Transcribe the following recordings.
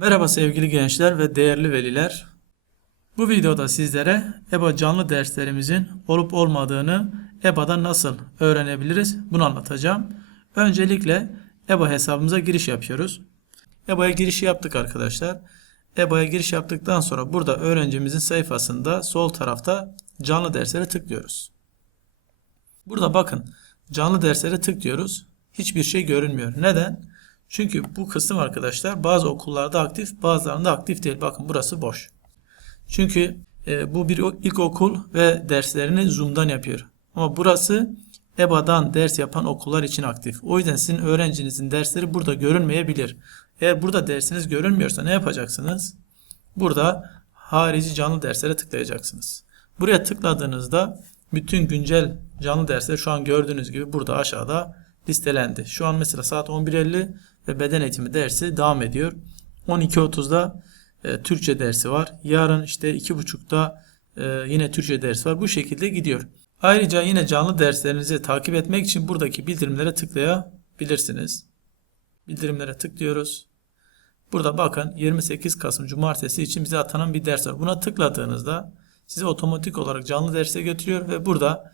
Merhaba sevgili gençler ve değerli veliler. Bu videoda sizlere EBA canlı derslerimizin olup olmadığını EBA'da nasıl öğrenebiliriz bunu anlatacağım. Öncelikle EBA hesabımıza giriş yapıyoruz. EBA'ya giriş yaptık arkadaşlar. EBA'ya giriş yaptıktan sonra burada öğrencimizin sayfasında sol tarafta canlı derslere tıklıyoruz. Burada bakın canlı derslere tıklıyoruz. Hiçbir şey görünmüyor. Neden? Çünkü bu kısım arkadaşlar bazı okullarda aktif bazılarında aktif değil. Bakın burası boş. Çünkü e, bu bir ilkokul ve derslerini Zoom'dan yapıyor. Ama burası EBA'dan ders yapan okullar için aktif. O yüzden sizin öğrencinizin dersleri burada görünmeyebilir. Eğer burada dersiniz görünmüyorsa ne yapacaksınız? Burada harici canlı derslere tıklayacaksınız. Buraya tıkladığınızda bütün güncel canlı dersler şu an gördüğünüz gibi burada aşağıda listelendi. Şu an mesela saat 11.50 ve beden eğitimi dersi devam ediyor. 12.30'da e, Türkçe dersi var. Yarın işte 2.30'da e, yine Türkçe dersi var. Bu şekilde gidiyor. Ayrıca yine canlı derslerinizi takip etmek için buradaki bildirimlere tıklayabilirsiniz. Bildirimlere tıklıyoruz. Burada bakın 28 Kasım Cumartesi için bize atanan bir ders var. Buna tıkladığınızda sizi otomatik olarak canlı derse götürüyor ve burada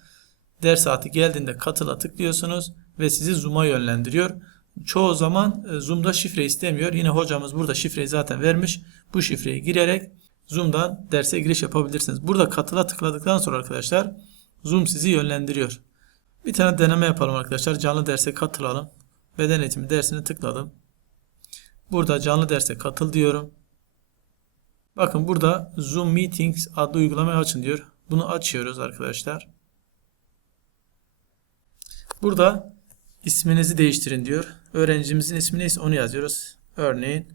ders saati geldiğinde katıla tıklıyorsunuz ve sizi Zoom'a yönlendiriyor. Çoğu zaman e, Zoom'da şifre istemiyor. Yine hocamız burada şifreyi zaten vermiş. Bu şifreyi girerek Zoom'dan derse giriş yapabilirsiniz. Burada katıla tıkladıktan sonra arkadaşlar Zoom sizi yönlendiriyor. Bir tane deneme yapalım arkadaşlar. Canlı derse katılalım. Beden eğitimi dersine tıkladım. Burada canlı derse katıl diyorum. Bakın burada Zoom Meetings adlı uygulamayı açın diyor. Bunu açıyoruz arkadaşlar. Burada isminizi değiştirin diyor. Öğrencimizin ismi neyse onu yazıyoruz. Örneğin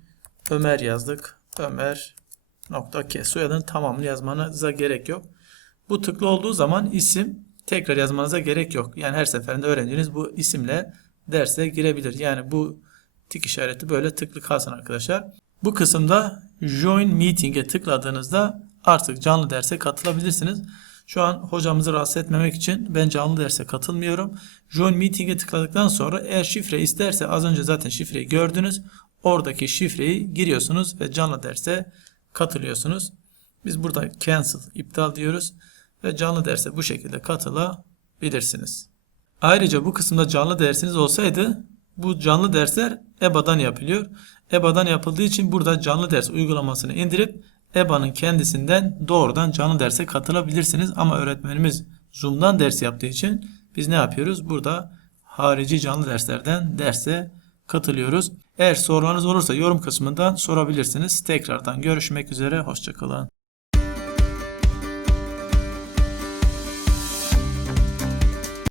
Ömer yazdık. Ömer nokta K. Soyadının tamamını yazmanıza gerek yok. Bu tıklı olduğu zaman isim tekrar yazmanıza gerek yok. Yani her seferinde öğrenciniz bu isimle derse girebilir. Yani bu tik işareti böyle tıklı kalsın arkadaşlar. Bu kısımda Join Meeting'e tıkladığınızda artık canlı derse katılabilirsiniz. Şu an hocamızı rahatsız etmemek için ben canlı derse katılmıyorum. Join Meeting'e tıkladıktan sonra eğer şifre isterse az önce zaten şifreyi gördünüz. Oradaki şifreyi giriyorsunuz ve canlı derse katılıyorsunuz. Biz burada cancel iptal diyoruz ve canlı derse bu şekilde katılabilirsiniz. Ayrıca bu kısımda canlı dersiniz olsaydı bu canlı dersler EBA'dan yapılıyor. EBA'dan yapıldığı için burada canlı ders uygulamasını indirip EBA'nın kendisinden doğrudan canlı derse katılabilirsiniz. Ama öğretmenimiz Zoom'dan ders yaptığı için biz ne yapıyoruz? Burada harici canlı derslerden derse katılıyoruz. Eğer sorularınız olursa yorum kısmından sorabilirsiniz. Tekrardan görüşmek üzere. Hoşçakalın.